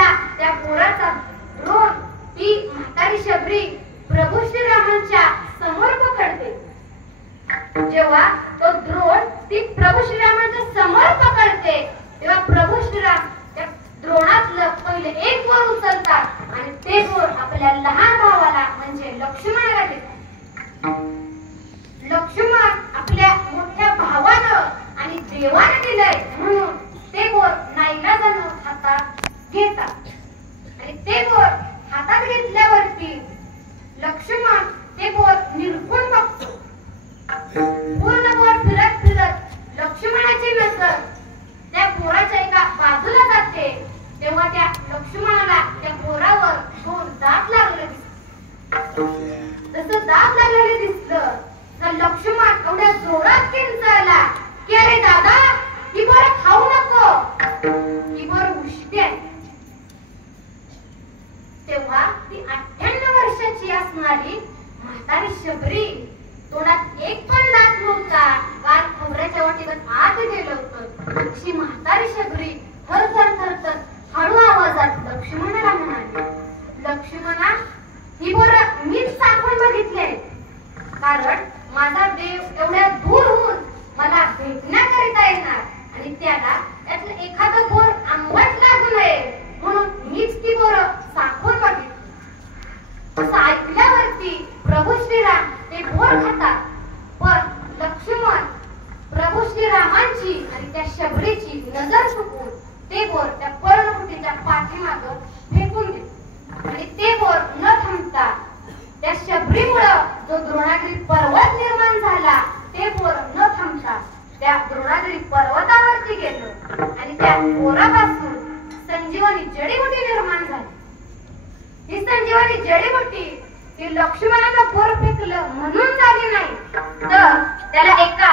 असलेला त्या पोराचा द्रोण ती म्हातारी शबरी प्रभू श्रीरामांच्या समोर पकडते. जेव्हा तो द्रोण ती प्रभू श्रीरामांच्या समोर पकडते तेव्हा प्रभू श्रीराम त्या द्रोणातलं पहिले एक बोर उचलतात आणि ते बोर आपल्या लहान भावाला म्हणजे लक्ष्मणाला देतात. लक्ष्मण आपल्या मोठ्या भावानं आणि देवानं दिलंय म्हणून ते बोर नाईलाजानं हातात घेतात आणि ते बोर हातात घेतल्यावरती लक्ष्मण ते बोर निरखून बघतो. पूर्ण बोर फिरत फिरत लक्ष्मणाची नजर त्या बोराच्या एका बाजूला जाते तेव्हा त्या लक्ष्मणाला त्या बोरावर दोन दात लागले दिसतात. जसं दात लागलेले दिसलं तर लक्ष्मण एवढ्या जोरात किंचाळला की अरे दादा ही बोर खाऊ नको, ही बोर उष्टी आहे. तेव्हा ती 98 वर्षाची असणारी म्हातारी शबरी तोंडात एक पण दात नव्हता, काल खोबऱ्याच्या वाटीत आत गेलं होतं. अशी म्हातारी शबरी थरथर थरथर हळू आवाजात लक्ष्मणाला म्हणाली, लक्ष्मणा ही बोर मीच साखून बघितले कारण माझा देव एवढ्या दूरहून मला भेटण्याकरिता येणार आणि त्याला त्यातलं एखादं बोर आंबट लागू नये म्हणून मीच ती बोर साखून बघितली. असं ऐकल्यावरती प्रभू श्रीराम ते बोर खातात. पण लक्ष्मण प्रभू श्रीरामांची आणि त्या शबरीची नजर चुकवून ते बोर त्या पर्णकुटीच्या पाठीमागं फेकून देतात आणि ते बोर न थांबता त्या शबरीमुळं जो द्रोणागिरी पर्वत निर्माण झाला ते बोर न थांबता त्या द्रोणागिरी पर्वतावरती गेलं आणि त्या बोरापासून संजीवनी जडीबुटी निर्माण झाली. ही संजीवनी जडीबुटी ती लक्ष्मणानं बोर फेकलं म्हणून झाली नाही तर त्याला एका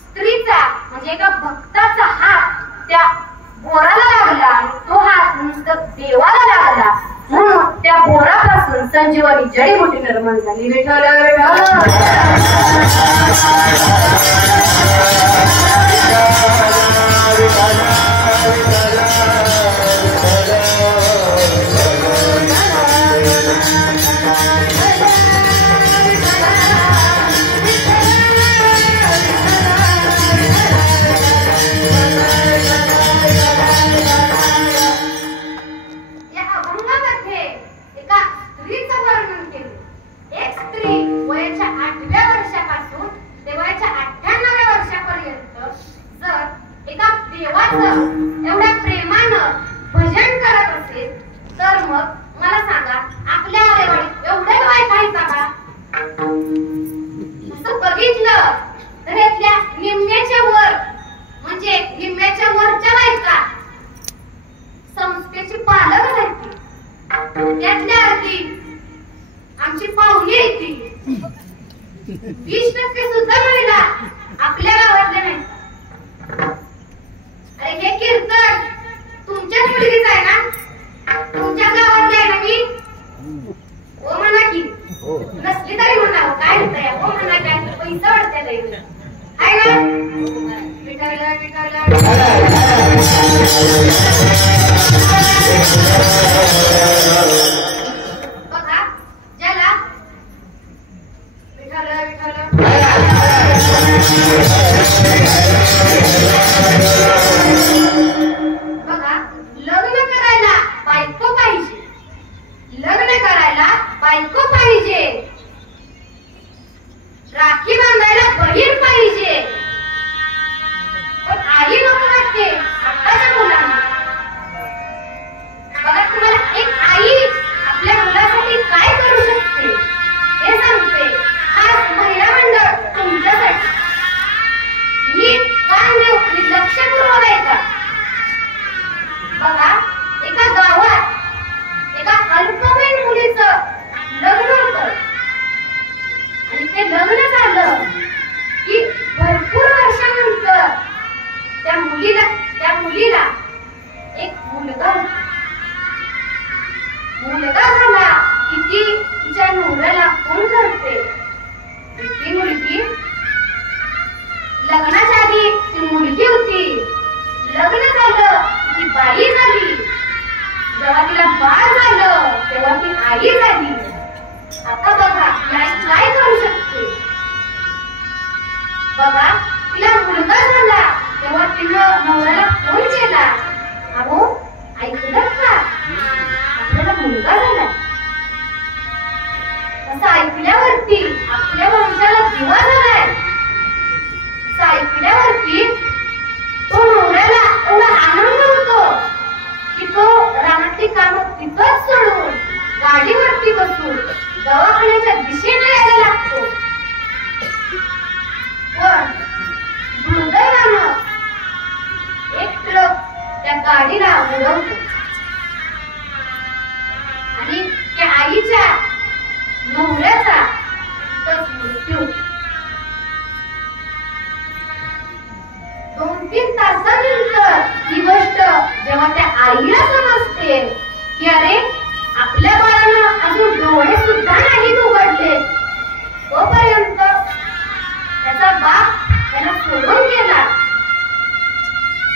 स्त्रीचा म्हणजे एका भक्ताचा हात त्या बोराला लागला आणि तो हात नुसतं देवाला लागला म्हणून त्या बोरापासून संजीवनी जडीबुटी निर्माण झाली. विठ्ठल एवढ्या प्रेमानं भजन करत असेल तर मग मला सांगा आपल्या आरेवाडीत एवढे वाईट आहेत का? असं बघितलं तर यातल्या निम्म्याच्या वर म्हणजे निम्म्याच्या वरच्या बायका संस्थेची पालक आहेत. त्यातल्या अगदी आमची पाहुणी आहे ती 20% सुद्धा महिला आपल्या गावातल्या नाही. अरे हे कीर्तन तुमच्याच मुलगीच आहे ना? तुमच्या गावातली आहे ना मी? हो म्हणा की नसली तरी म्हणावं काय होतंय. हो म्हणा काय पैसा वाटते आहे ना? विठाला विठाला बघा ज्याला विठाला विठाला बघा लग्न करायला बायको पाहिजे, लग्न करायला बायको पाहिजे, राखी बांधायला बहीण पाहिजे. पण आई नको वाटते आताच्या मुलांना. बघा तुम्हाला एक आई आपल्या मुलासाठी काय करू शकते हे सांगते. आज महिला मंडळ तुमच्यासाठी मी कान देऊ आणि लक्षपूर्वक ऐका. बघा एका गावात एका अल्पवयीन मुलीचं लग्न होतं आणि ते लग्न झालं की भरपूर वर्षानंतर त्या मुलीला एक मुलगा झाला की ती तिच्या नवऱ्याला फोन करते. ती मुलगी लग्नाच्या आधी ती मुलगी होती, लग्न झालं ती बाई झाली. जेव्हा आणि त्या आईच्या नवऱ्याचा मृत्यू. 2-3 तासानंतर ही गोष्ट जेव्हा त्या आईला समजते की अरे आपल्या बाळानं अजून डोळे सुद्धा नाही उघडले, तोपर्यंत त्याचा बाप त्याला सोडून गेला.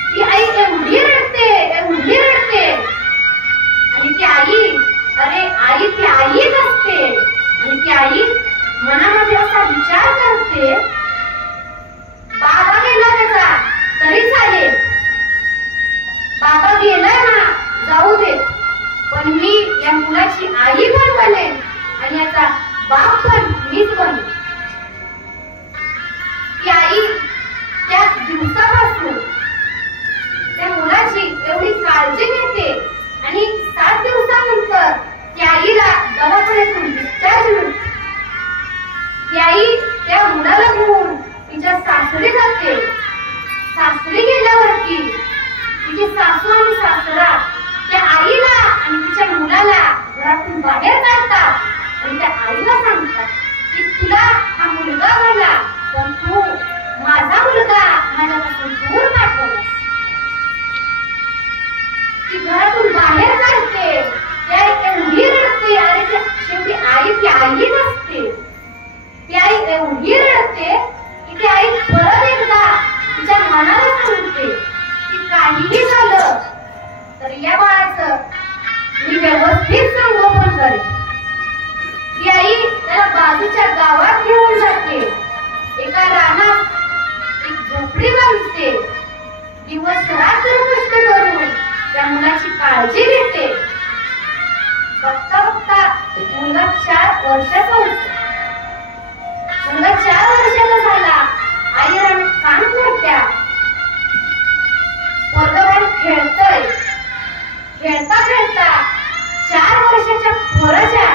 ती आई एवढी रडते आणि ती आई, अरे आई ती आईच असते. आणि ती आई मनामध्ये असा विचार करते, बाबा गेला त्याचा तरी चालेल, बाबा गेला ना जाऊ दे, पण मी या मुलाची आई पण बनेन आणि याचा बाप पण मीच बनू. ती आई त्या दिवसापासून त्या मुलाची एवढी काळजी घेते आणि 7 दिवसानंतर त्या आईला दवाखान्यातून डिस्चार्ज मिळतो. ती आई त्या मुलाला घेऊन तिच्या सासरी जाते. सासरी गेल्यावरती तिची सासू आणि सासरा त्या आईला आणि तिच्या मुलाला घरातून बाहेर काढतात आणि त्या आईला सांगतात की तुला हा मुलगा झाला, पण तू माझा मुलगा माझ्यापासून दूर पाठवलास. ती घरातून बाहेर काढते. त्या एवढी रडते, अरे शेवटी आई ती आईच असते. ती आई एवढी रडते की ती आई परत एकदा तिच्या मनाला सांगते की काहीही झालं तर या बाळाचं मी व्यवस्थित संगोपन करेन. ती आई त्याला बाजूच्या गावात घेऊन जाते. एका रानात एक झोपडी बांधते. दिवस रात्र कष्ट करून त्या मुलाची काळजी घेते. बघता मुलगा 4 वर्षाचा होता. मुलगा 4 वर्षाचा झाला. आई रानात काम करत्या. पोरगं खेळतोय. खेळता 4 वर्षाच्या पोराच्या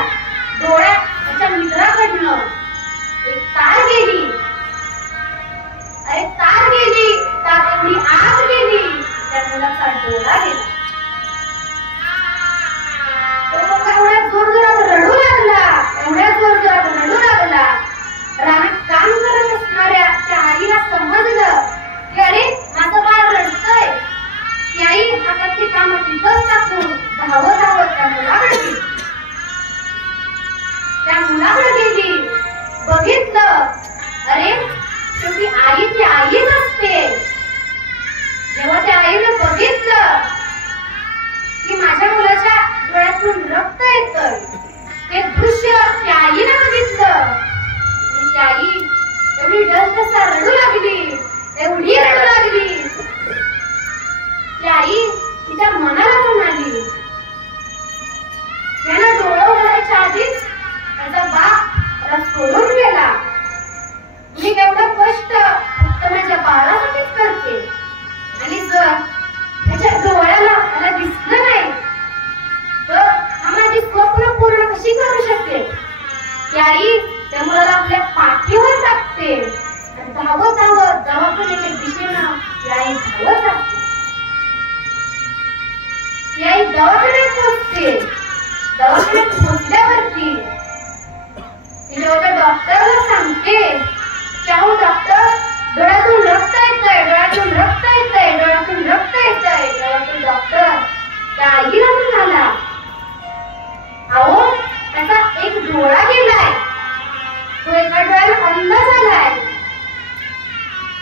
डोळ्यात त्याच्या मित्राकडनं एक तार गेली. अरे तार एवढी आग गेली, त्या मुलाचा डोळा गेला. तो मुलगा एवढ्या जोरजोरात रडू लागला. रानात काम करत असणाऱ्या त्या आईला समजलं की अरे माझं बाळ रडतंय. ती आई हातातली कामं तिथंच टाकून धावत त्या मुलाकडे गेली. बघितलं, अरे शेवटी आई ती आईच असते. जेव्हा त्या आईने बघितलं की माझ्या मुलाच्या डोळ्यातून रक्त येतंय, ते दृश्य त्या आईने बघितलं. ती आई एवढी डसडसा रडू लागली. ती आई तिच्या मनाला म्हणाली, त्याला डोळं उघडायच्या आधीच त्याचा बाप त्याला सोडून गेला. मी एवढं कष्ट फक्त माझ्या बाळासाठीच करते आणि जर त्याच्या डोळ्याला मला दिसलं नाही तर माझी स्वप्न पूर्ण कशी करू शकेल. ती आई त्या मुलाला आपल्या पाठीवर टाकते आणि धावत दवाखान्याच्या दिशेनं ती आई धावत जाते. ती आई दवाखान्यात पोहोचते. दवाखान्यात पोहोचल्यावरती ती जेव्हा डॉक्टरला सांगते की अहो डॉक्टर, डोळ्यातून रक्त येतंय. डॉक्टर त्या आईला म्हणाला, अहो त्याचा एक डोळा गेलाय, तो एका डोळ्याला अंध झालाय,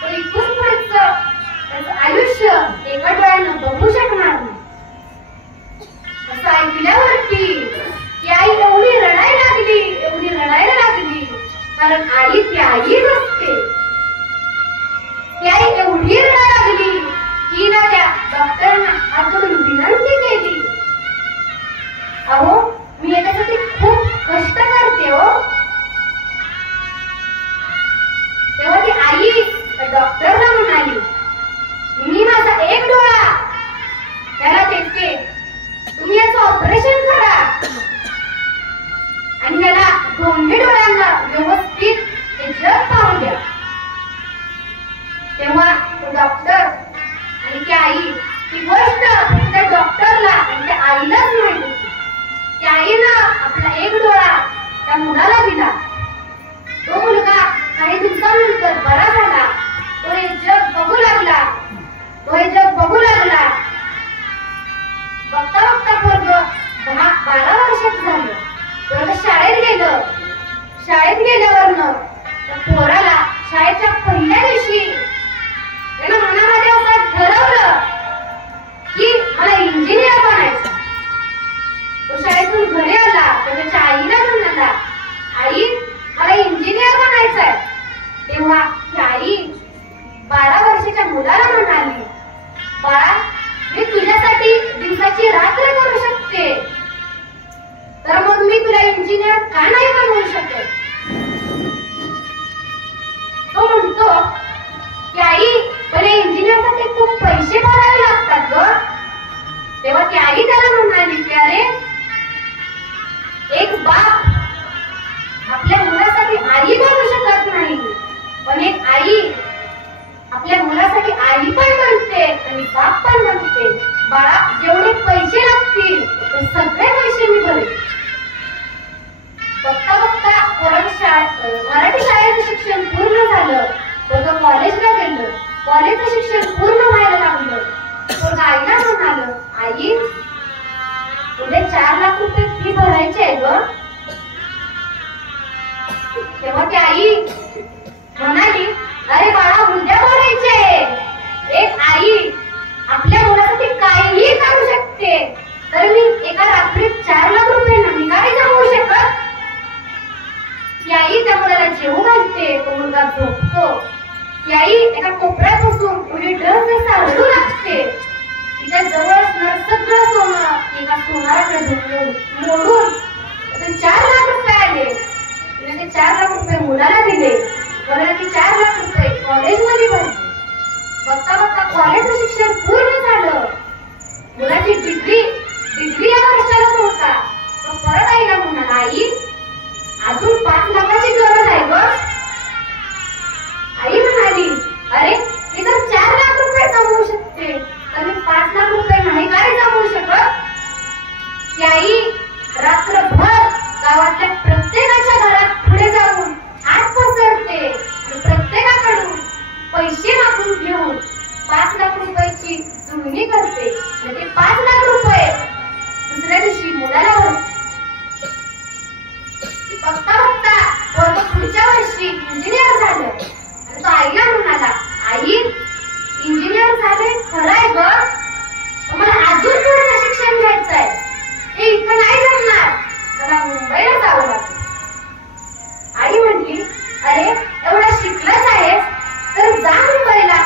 तो इथून पुढचं त्याचं आयुष्य एका डोळ्यानं बघू शकणार नाही. असं ऐकल्यावरती ती आई एवढी रडायला लागली, कारण आई ती आईच असते. ती आई एवढी रडायला लागली की ना त्या डॉक्टरांना हात जोडून विनंती केली, अहो मी याच्यासाठी खूप कष्ट करते हो. तेव्हा ती आई डॉक्टरला म्हणाली, मी माझा एक डोळा त्याला देते, तुम्ही याचं ऑपरेशन करा आणि याला दोन्ही डोळ्यांना व्यवस्थित जग पाहून 12 वर्षात झालं. पोरगं शाळेत गेलं. शाळेत गेल्यावरनं त्या पोराला शाळेच्या पहिल्या दिवशी त्यानं मनामध्ये असं ठरवलं की मला इंजिनियर बनायचं. तो शाळेतून घरी आला, त्याच्या आईला म्हणाला, आई मला इंजिनियर बनायचंय. तेव्हा ती आई 12 वर्षाच्या मुलाला म्हणाली, बाळा मी तुझ्यासाठी दिवसाची रात्र करू शकते, तर मग मी तुला इंजिनियर का नाही बनवू शकत. तो म्हणतो की आई पण इंजिनियरसाठी खूप पैसे भरावे लागतात ग. तेव्हा ती आई त्याला म्हणाली की अरे एक बाप आपल्या मुलासाठी आई बनू शकत नाही, पण एक आई आपल्या मुलासाठी आई पण बनते आणि बाप पण बनते. बाळा जेवढे पैसे लागतील ते सगळे पैसे मी भरेन. बघता बघता मराठी शाळेचं शिक्षण पूर्ण झालं. तो कॉलेजला गेलं. कॉलेजचं शिक्षण पूर्ण व्हायला लागलं. तो आईला म्हणाल, आई उद्या 4 लाख रुपये फी भरायची आहे ग. तेव्हा ती आई म्हणाली, अरे बाळा उद्या भरायचे. एक आई आपल्या मुलासाठी काहीही करू शकते, तर मी एका रात्रीत 4 लाख रुपये नाही काय जमवू शकत. ती आई त्या मुलाला जेवू घालते. तो मुलगा झोपतो. ती आई एका कोपऱ्यात बसून पुढे ड्रस सारडू लागते. तिच्या जवळ असणार सगळं सोनं एका सोनाराकडे मोडून 4 लाख रुपये आले. तिने ते 4 लाख रुपये मुलाला दिले. मुलाला ते 4 लाख रुपये कॉलेजमध्ये भरले. बघता बघता कॉलेजचं शिक्षण पूर्ण झालं. मुलाची डिग्री या वर्षाला होता. तो परत आईला म्हणाला, आई अजून 5 लाखाची गरज आहे ग. आई म्हणाली, अरे मी तर 4 लाख रुपये जमवू शकते, तर मी 5 लाख रुपये नाही काय जमवू शकत. ती आई रात्रभर गावातल्या प्रत्येकाच्या घरात पुढे जाऊन हात पसरते आणि प्रत्येकाकडून पैसे मागून घेऊन 5 लाख रुपयाची जुळणी करते. आणि ते 5 लाख रुपये दुसऱ्या दिवशी मुलाला भरते. बघता बघता पोरगं पुढच्या वर्षी इंजिनियर झालं. आणि तो आईला म्हणाला, आई इंजिनियर झाले खरं आहे ग, पण मला अजून पुढचं शिक्षण घ्यायचं आहे. हे इथं नाही जमणार, मला मुंबईला जावं लागेल. आई म्हटली, अरे एवढा शिकलाच आहेस तर जा मुंबईला.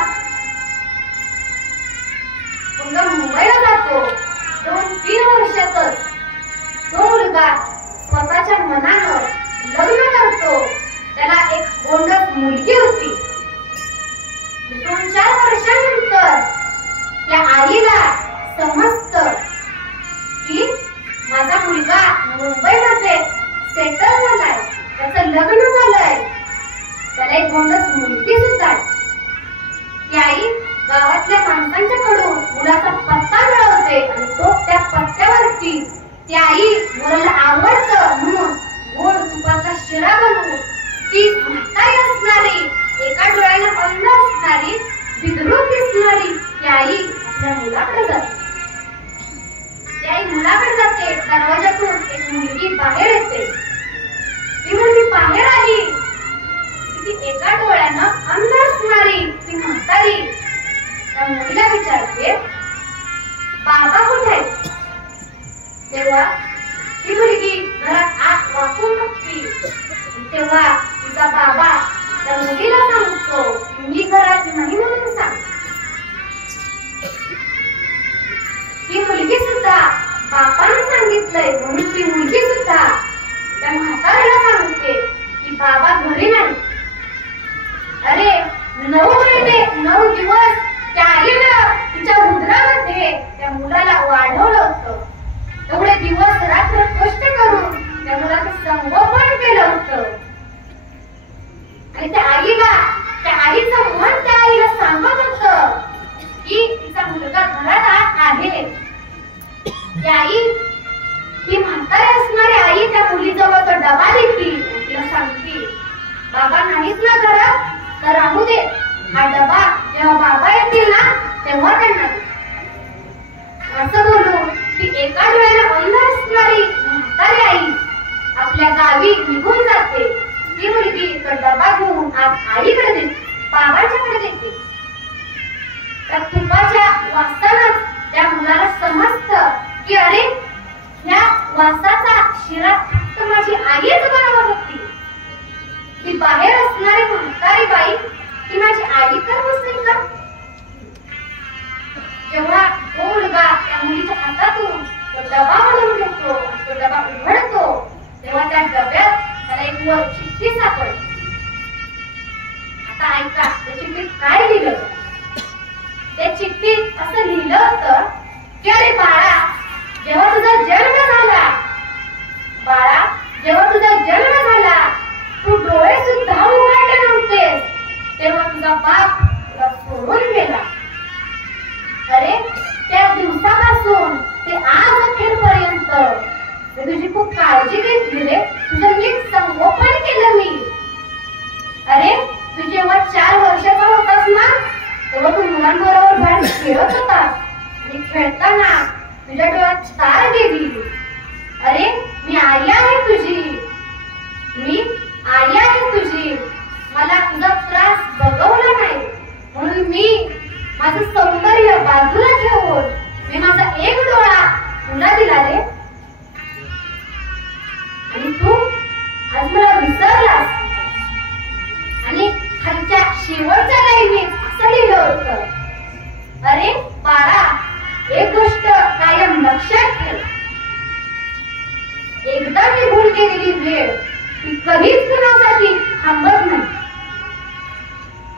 मुलगा मुंबईला जातो. 2-3 वर्षातच तो मुलगा स्वतःच्या मनानं लग्न करतो. त्याला एक गोंडस मुलगी होती. 2-4 वर्षांनंतर त्या आईला समजतं की माझा मुलगा मुंबईमध्ये सेटल झालाय, त्याचं लग्न झालंय, त्याला एक गोंडस मुलगी सुद्धा आहे. ती आई गावातल्या माणसांच्याकडून मुलाचा पत्ता मिळवते आणि तो त्या पत्त्यावरती ती आई मुलाला आवडतं म्हणून गोड तुपाचा शिरा बनवून ती म्हातारी असणारी, एका डोळ्यानं अंध असणारी, बिदरूप दिसणारी ती आई आपल्या मुलाकडे जाते. ती आई मुलाकडे जाते. दरवाजातून एक मुलगी बाहेर येते. ती मुलगी बाहेर आली. ती एका डोळ्यानं अंध असणारी ती म्हातारी त्या मुलीला विचारते, बाबा कुठे आहेत. तेव्हा ती मुलगी घरात आत वाकून बघते. तेव्हा तिचा बाबा त्या मुलीला सांगतो, मी घरात नाही म्हणून सांग. ती मुलगी सुद्धा बापाने सांगितलंय म्हणून ती मुलगी सुद्धा त्या म्हाताऱ्याला सांगते की बाबा घरी नाही. अरे 9 महिने 9 दिवस त्या आईनं तिच्या उदरामध्ये त्या मुलाला वाढवलं होतं. एवढे दिवस रात्र कष्ट करून त्या मुलाचं संगोपन केलं होतं. आणि त्या आईचं मन त्या आईला सांगत होतं की तिचा मुलगा घरात आत आहे. ती आई, ही म्हातारी असणारी आई त्या मुलीजवळ तो डबा देती. तिला सांगते, बाबा नाहीच ना घरात तर राहू दे, हा डबा जेव्हा बाबा येतील ना तेव्हा त्यांना. असं बोलून ती एका डोळ्याला अंध असणारी गावी निघून जाते. ती मुलगी तो डबा घेऊन आज आईकडे देते, बाबांच्याकडे देते. त्या तुपाच्या वासानच त्या मुलाला समजतं की अरे ह्या वासाचा शिरा फक्त माझी आईच बनवत होती. ती बाहेर असणारी म्हातारी बाई ती माझी आई तर नसेल का? जेव्हा तो मुलगा त्या मुलीच्या हातातून तो डबा म्हणून घेतो, तो डबा उघडतो, तेव्हा त्या डब्यात त्याला एक वर चिठ्ठी सापडते. आता ऐका त्या चिठ्ठीत काय लिहिलं. त्या चिठ्ठीत असं लिहिलं होतं की अरे बाळा, जेव्हा तुझा जन्म झाला, बाळा जेव्हा तुझा जन्म झाला, तू डोळे सुद्धा उघडले नव्हतेस, तेव्हा तुझा बाप तुला सोडून गेला. अरे त्या दिवसापासून ते आज अखेरपर्यंत तुझी खूप काळजी घेतली रे, तुझं नीट संगोपन केलं मी. अरे तू जेव्हा 4 वर्षाचा होतास ना, तेव्हा तू मुलांबरोबर बाहेर खेळत होतास आणि खेळताना तुझ्या डोळ्यात तार गेली. अरे मी आई आहे तुझी, मी आई आहे तुझी. मला तुझा त्रास बघवला नाही म्हणून मी माझं सौंदर्य बाजूला ठेवून मी माझा एक डोळा तुला दिला रे. आणि तू आज मला विसरलास. आणि खालच्या शेवटच्या लाईनीत असं लिहिलं होतं, अरे बाळा एक गोष्ट कायम लक्षात ठेव, एकदा निघून गेलेली वेळ ती कधीच कुणासाठी थांबत नाही.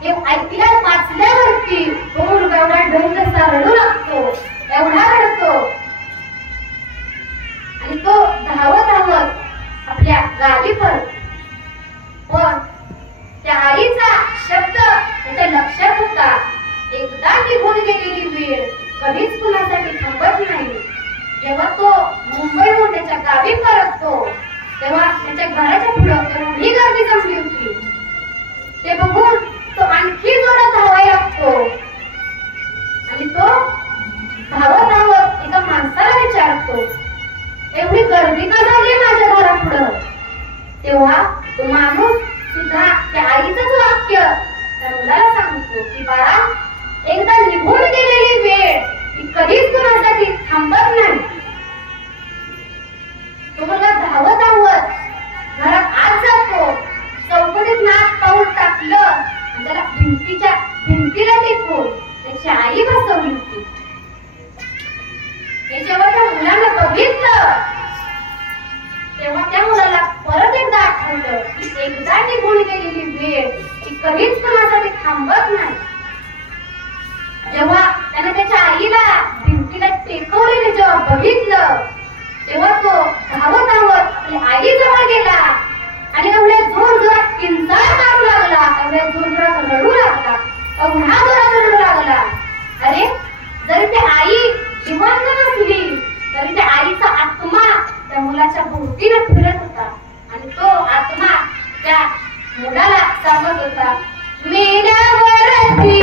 हे ऐकल्या वाचल्यावरती तो मुलगा एवढा ढंग असा रडू लागतो, एवढा रडतो. आणि तो धावत धावत आपल्या गावी परत. पण त्या आईचा शब्द त्याच्या लक्षात होता, एकदा निघून गेलेली वेळ कधीच कुणासाठी थांबत नाही. जेव्हा तो मुंबईहून त्याच्या गावी परततो, तेव्हा त्याच्या घराच्या पुढं एवढी गर्दी जमली होती. ते बघून तो आणखी जोरात धावायला लागतो. आणि तो धावत धावत एका माणसाला विचारतो, एवढी गर्दी का झाली माझ्या घरापुढं? तेव्हा तो माणूस सुद्धा त्या आईचंच वाक्य त्या मुलाला सांगतो की बाळा, एकदा निघून गेलेली वेळ ही कधीच कुणासाठी थांबत नाही. तो मुलगा धावत धावत घरात आत जातो. चौकटीत नाक पाऊल टाकलं आणि त्याला भिंतीला टेकून त्याची आई बसवली होती. हे जेव्हा त्या मुलाला बघितलं, तेव्हा त्या मुलाला परत एकदा आठवलं की एकदा निघून गेलेली वेळ ही कधीच कुणासाठी थांबत नाही. जेव्हा त्याने त्याच्या आईला भिंतीला टेकवलेले जेव्हा बघितलं, तेव्हा तो धावत धावत आपल्या आई जवळ गेला आणि एवढ्या जोर जोरात किंचाळ काढू लागला, एवढ्या जोर जोरात रडू लागला, एवढा जोरात रडू लागला. अरे जरी ती आई जिवंत नसली तरी त्या आईचा आत्मा त्या मुलाच्या भोवतीने फिरत होता. आणि तो आत्मा त्या मुलाला सांगत होता, मेल्यावरती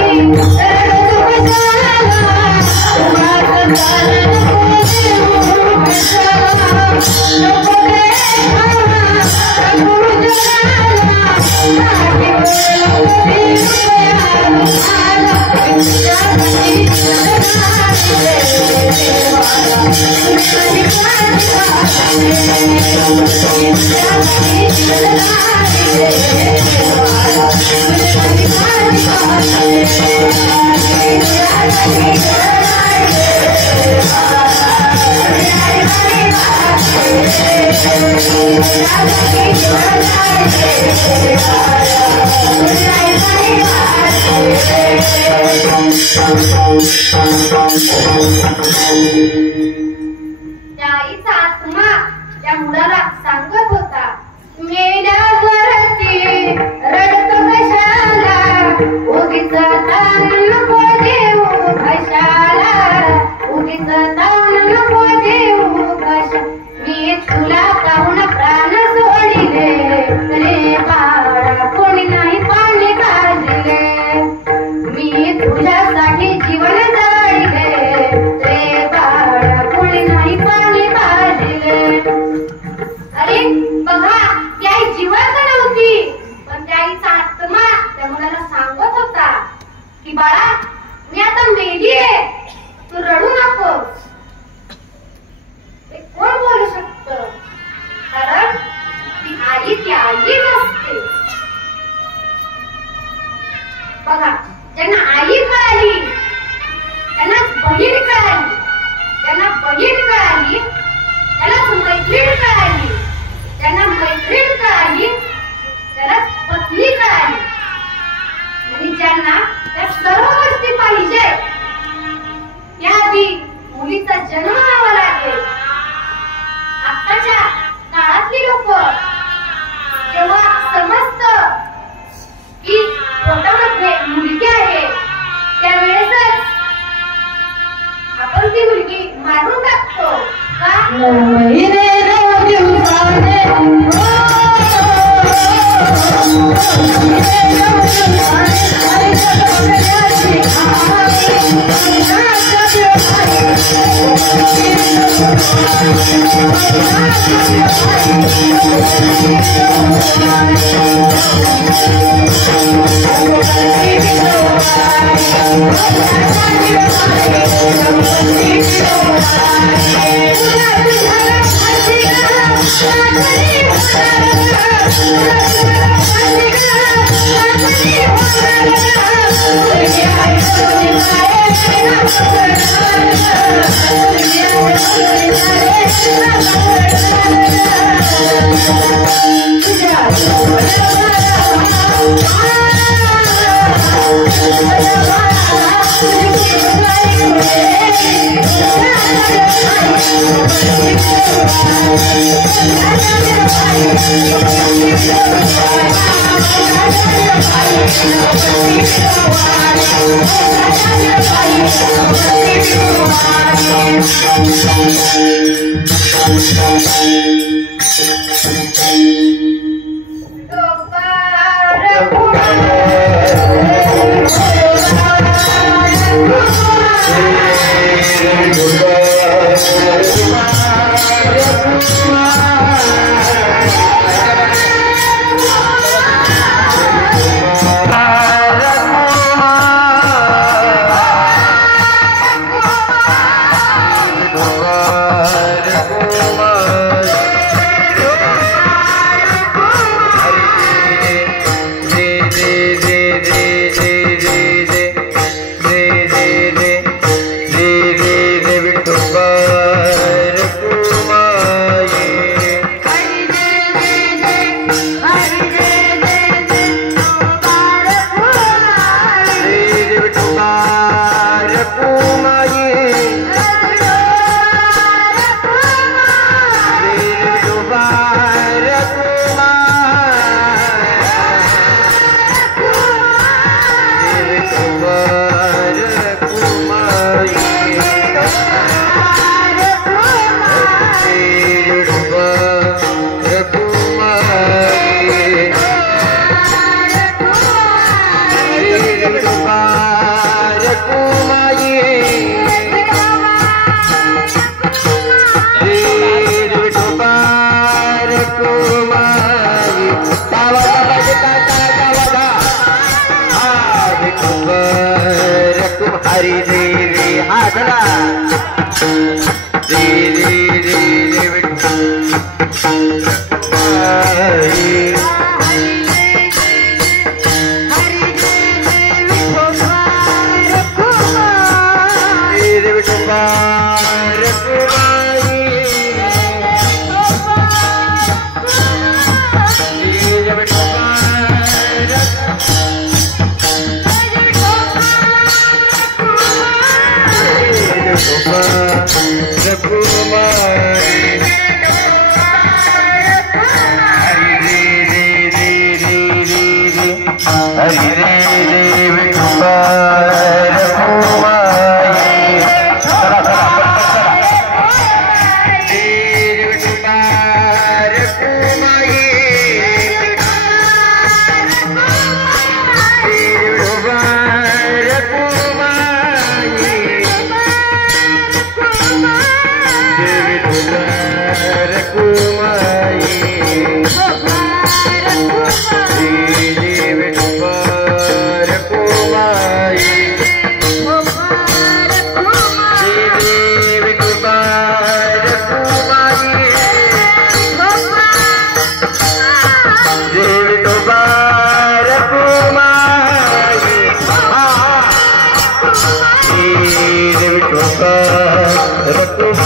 त्या आईचा आत्मा त्या मुलाला सांगत होता, मेल्यावरती रडतो कशाला, उगीच ताण नको देऊ कशाला, उगीच ताण नको देऊ कशा, मी तुला पाहून प्राण सोडिले रे बाळा, कोणी नाही पाणी काढले, मी तुझ्यासाठी जीवन जाळले रे बाळा,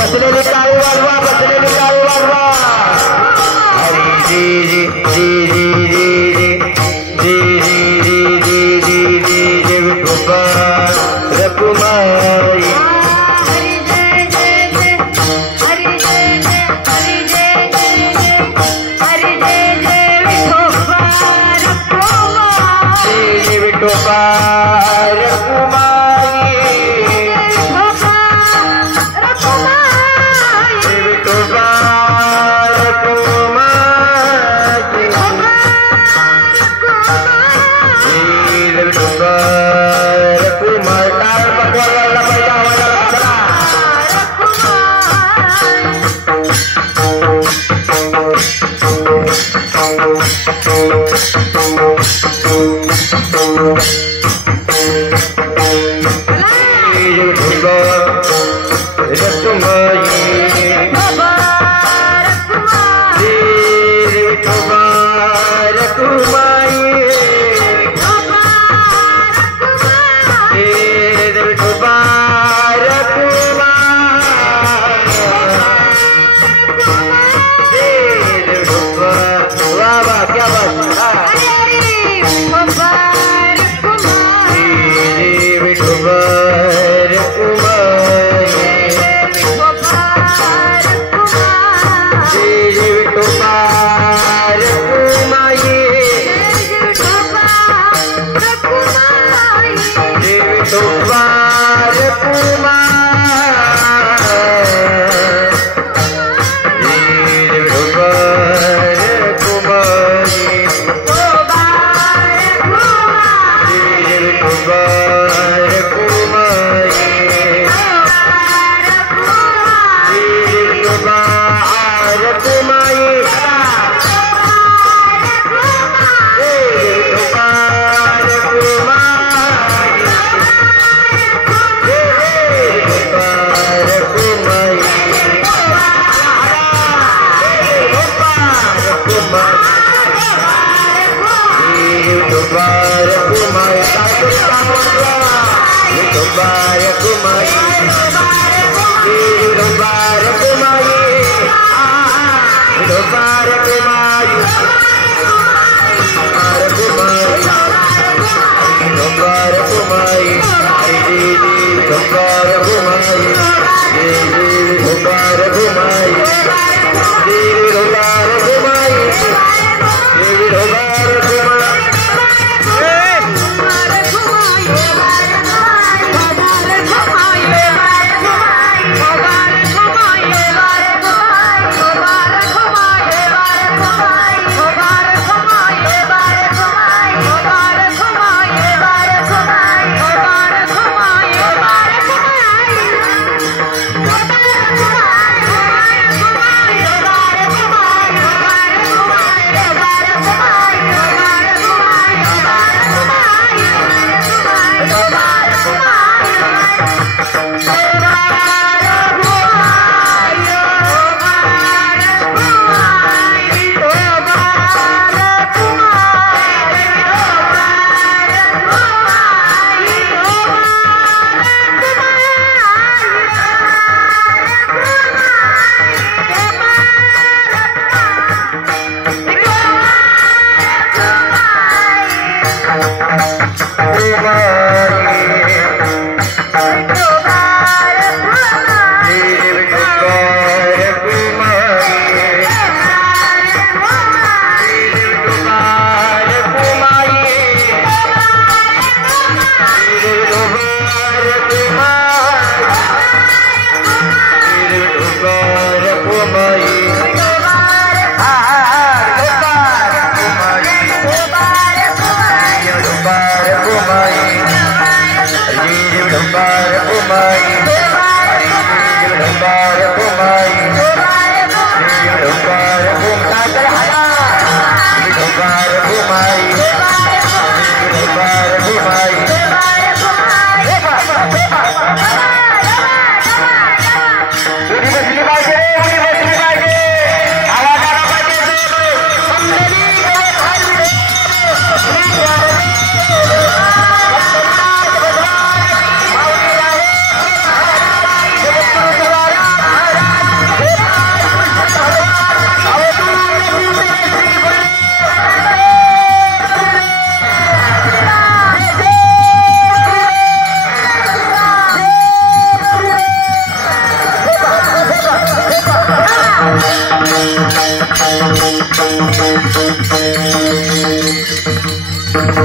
बसलेली काळू वाजवा, बसलेली काळू वाजवा. हरी जी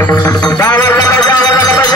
Thank you.